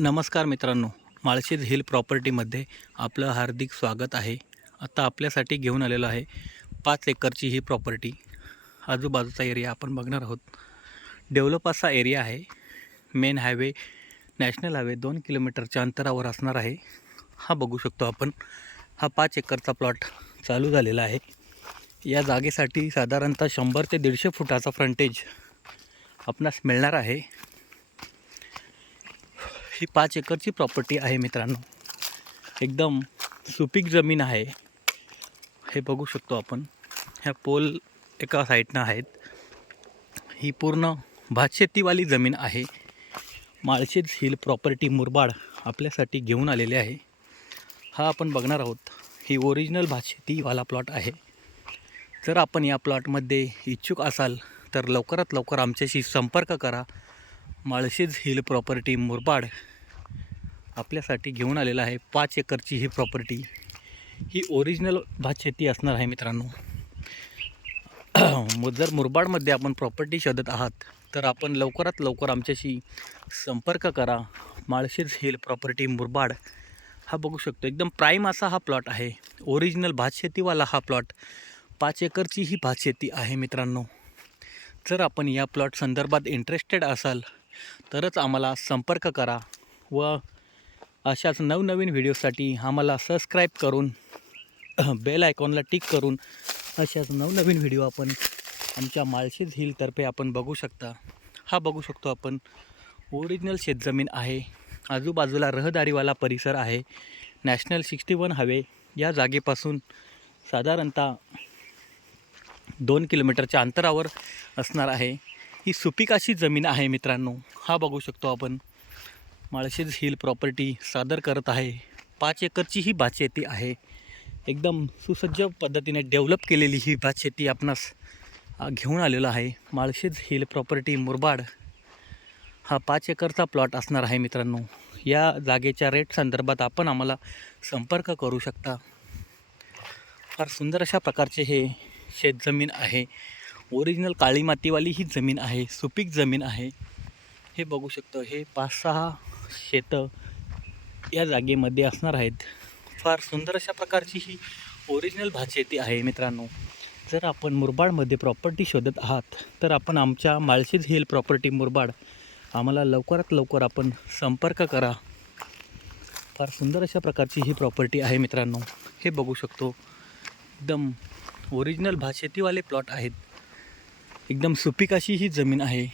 नमस्कार मित्रांनो, माळशेज हिल प्रॉपर्टीमध्ये आपलं हार्दिक स्वागत आहे. आता आपल्यासाठी घेऊन आलेलो आहे 5 एकरची ही प्रॉपर्टी. आजूबाजूचा एरिया आपण बघणार आहोत. डेव्हलप असा एरिया आहे. मेन हायवे, नॅशनल हायवे 2 किलोमीटरच्या अंतरावर असणार आहे. हा बघू शकतो आपण. हा 5 एकरचा प्लॉट चालू झालेला आहे. या जागेसाठी साधारणतः 100 ते 150 फुटाचा फ्रंटेज आपणास मिळणार आहे. ही 5 एकरची प्रॉपर्टी आहे मित्रांनो. एकदम सुपीक जमीन आहे. हे बघू शकतो आपण. ह्या पोल एका साईडनं आहेत. ही पूर्ण भातशेतीवाली जमीन आहे. माळशेज हिल प्रॉपर्टी मुरबाड आपल्यासाठी घेऊन आलेले आहे. हा आपण बघणार आहोत. ही ओरिजिनल भातशेतीवाला प्लॉट आहे. जर आपण या प्लॉटमध्ये इच्छुक असाल तर लवकरात लवकर आमच्याशी संपर्क करा. माळशेज हिल प्रॉपर्टी मुरबाड आपल्यासाठी घेऊन आलेला आहे. 5 एकरची ही प्रॉपर्टी, ही ओरिजिनल भातशेती असणार आहे मित्रांनो. जर मुरबाडमध्ये आपण प्रॉपर्टी शोधत आहात तर आपण लवकरात लवकर आमच्याशी संपर्क करा. माळशेज हिल प्रॉपर्टी मुरबाड हा बघू शकतो. एकदम प्राईम असा हा प्लॉट आहे. ओरिजिनल भातशेतीवाला हा प्लॉट. 5 एकरची ही भातशेती आहे मित्रांनो. जर आपण या प्लॉट संदर्भात इंटरेस्टेड असाल तरच आम्हाला संपर्क करा व अशाच नवनवीन व्हिडिओसाठी आम्हाला सबस्क्राईब करून बेल आयकॉनला टिक करून अशाच नवनवीन व्हिडिओ आपण आमच्या माळशेज हिलतर्फे आपण बघू शकता. हा बघू शकतो आपण. ओरिजिनल शेतजमीन आहे. आजूबाजूला रहदारीवाला परिसर आहे. नॅशनल 61 हायवे या जागेपासून साधारणतः 2 किलोमीटरच्या अंतरावर असणार आहे. ही सुपीक अशी जमीन आहे मित्रांनो. हा बघू शकतो आपण. माळशेज हिल प्रॉपर्टी सादर करत आहे. 5 एकरची ही भातशेती आहे. एकदम सुसज्ज पद्धतीने डेव्हलप केलेली ही भातशेती आपणास घेऊन आलेलो आहे. माळशेज हिल प्रॉपर्टी मुरबाड हा 5 एकरचा प्लॉट असणार आहे मित्रांनो. या जागेच्या रेट संदर्भात आपण आम्हाला संपर्क करू शकता. फार सुंदर अशा प्रकारचे हे शेतजमीन आहे. ओरिजिनल काळी मातीवाली ही जमीन आहे. सुपीक जमीन आहे. हे बघू शकतो. हे 5-6 शेतं या जागेमध्ये असणार आहेत. फार सुंदर अशा प्रकारची ही ओरिजिनल भातशेती आहे मित्रांनो. जर आपण मुरबाडमध्ये प्रॉपर्टी शोधत आहात तर आपण आमच्या माळशेज हिल प्रॉपर्टी मुरबाड आम्हाला लवकरात लवकर आपण संपर्क करा. फार सुंदर अशा प्रकारची ही प्रॉपर्टी आहे मित्रांनो. हे बघू शकतो. एकदम ओरिजिनल भातशेतीवाले प्लॉट आहेत. एकदम सुपीक अशी ही जमीन आहे.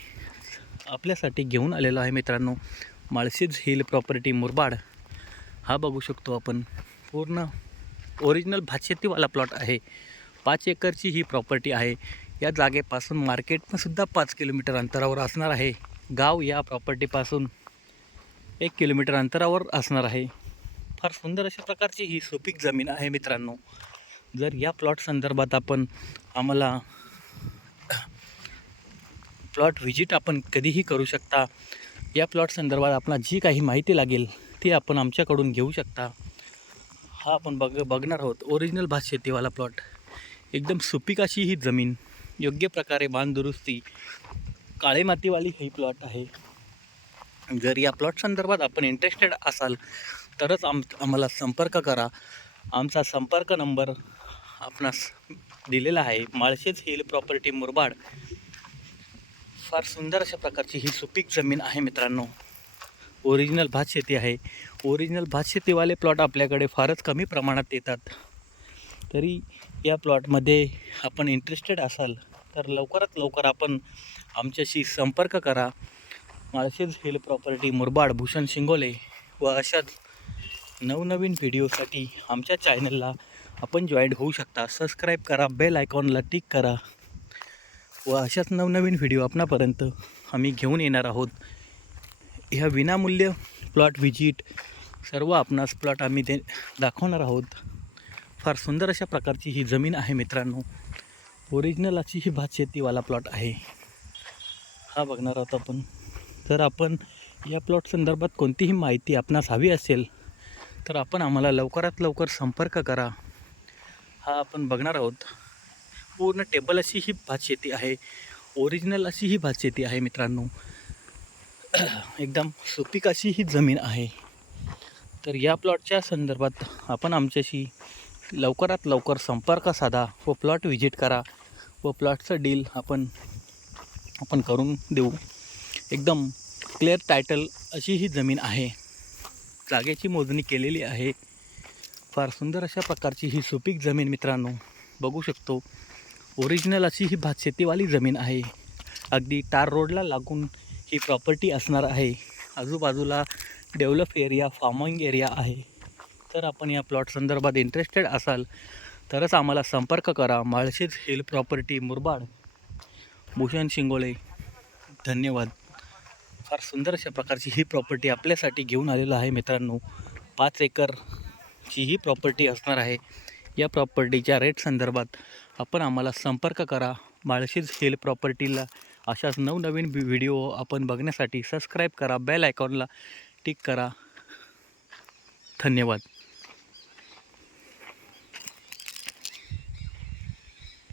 आपल्यासाठी घेऊन आलेलो आहे मित्रांनो. माळशेज हिल प्रॉपर्टी मुरबाड हा बघू शकतो आपण. पूर्ण ओरिजिनल भातशेतीवाला प्लॉट आहे. 5 एकरची ही प्रॉपर्टी आहे. या जागेपासून मार्केटसुद्धा 5 किलोमीटर अंतरावर असणार आहे. गाव या प्रॉपर्टीपासून 1 किलोमीटर अंतरावर असणार आहे. फार सुंदर अशा प्रकारची ही सुपीक जमीन आहे मित्रांनो. जर या प्लॉट संदर्भात आपण आम्हाला प्लॉट व्हिजिट आपण कधीही करू शकता. या प्लॉट संदर्भात आपल्याला जी काही माहिती लागेल ती आपण आमच्याकडून घेऊ शकता. हा आपण बघणार आहोत. ओरिजिनल भातशेतीवाला प्लॉट. एकदम सुपीक अशी ही जमीन. योग्य प्रकारे बांधदुरुस्ती. काळे मातीवाली ही प्लॉट आहे. जर या प्लॉट संदर्भात आपण इंटरेस्टेड असाल तरच आम्हाला संपर्क करा. आमचा संपर्क नंबर आपणास दिलेला आहे. Malshej hill property Murbad. फार सुंदर अशा प्रकारची ही सुपीक जमीन आहे मित्रांनो. ओरिजिनल भातशेती आहे. ओरिजिनल भातशेतीवाले प्लॉट आपल्याकडे फारच कमी प्रमाणात येतात. तरी या प्लॉटमध्ये आपण इंटरेस्टेड असाल तर लवकरात लवकर आपण आमच्याशी संपर्क करा. माळशेज हिल प्रॉपर्टी मुरबाड भूषण शिंगोले व अशाच नवनवीन व्हिडिओसाठी आमच्या चॅनलला आपण जॉईन होऊ शकता. सबस्क्राईब करा, बेल आयकॉनला टिक करा व अशाच नवनवीन व्हिडिओ आपणापर्यंत आम्ही घेऊन येणार आहोत. ह्या विनामूल्य प्लॉट व्हिजिट सर्व आपणास प्लॉट आम्ही ते दाखवणार आहोत. फार सुंदर अशा प्रकारची ही जमीन आहे मित्रांनो. ओरिजिनल अशी ही भातशेतीवाला प्लॉट आहे. हा बघणार आहोत आपण. जर आपण या प्लॉट संदर्भात कोणतीही माहिती आपणास हवी असेल तर आपण आम्हाला लवकरात लवकर संपर्क करा. हा आपण बघणार आहोत. पूर्ण टेबल अशी ही भातशेती आहे. ओरिजिनल अशी ही भातशेती आहे मित्रांनो. एकदम सुपीक अशी ही जमीन आहे. तर या प्लॉटच्या संदर्भात आपण आमच्याशी लवकरात लवकर संपर्क साधा व प्लॉट व्हिजिट करा व प्लॉटचं डील आपण आपण करून देऊ. एकदम क्लिअर टायटल अशी ही जमीन आहे. जागेची मोजणी केलेली आहे. फार सुंदर अशा प्रकारची ही सुपीक जमीन मित्रांनो बघू शकतो. ओरिजिनल अशी ही भातशेतीवाली जमीन आहे. अगदी टार रोडला लागून ही प्रॉपर्टी असणार आहे. आजूबाजूला डेव्हलप एरिया, फार्मिंग एरिया आहे. तर आपण या प्लॉट संदर्भात इंटरेस्टेड असाल तरच आम्हाला संपर्क करा. Malshej hill property Murbad, Bhushan Shingole. धन्यवाद. फार सुंदर अशा प्रकारची ही प्रॉपर्टी आपल्यासाठी घेऊन आलेलं आहे मित्रांनो. 5 एकरची ही प्रॉपर्टी असणार आहे. या प्रॉपर्टीच्या रेट संदर्भात आपण आम्हाला संपर्क करा. माळशेज हिल प्रॉपर्टीला अशाच नवनवीन व्हिडिओ आपण बघण्यासाठी सबस्क्राईब करा. बेल आयकॉनला टिक करा. धन्यवाद.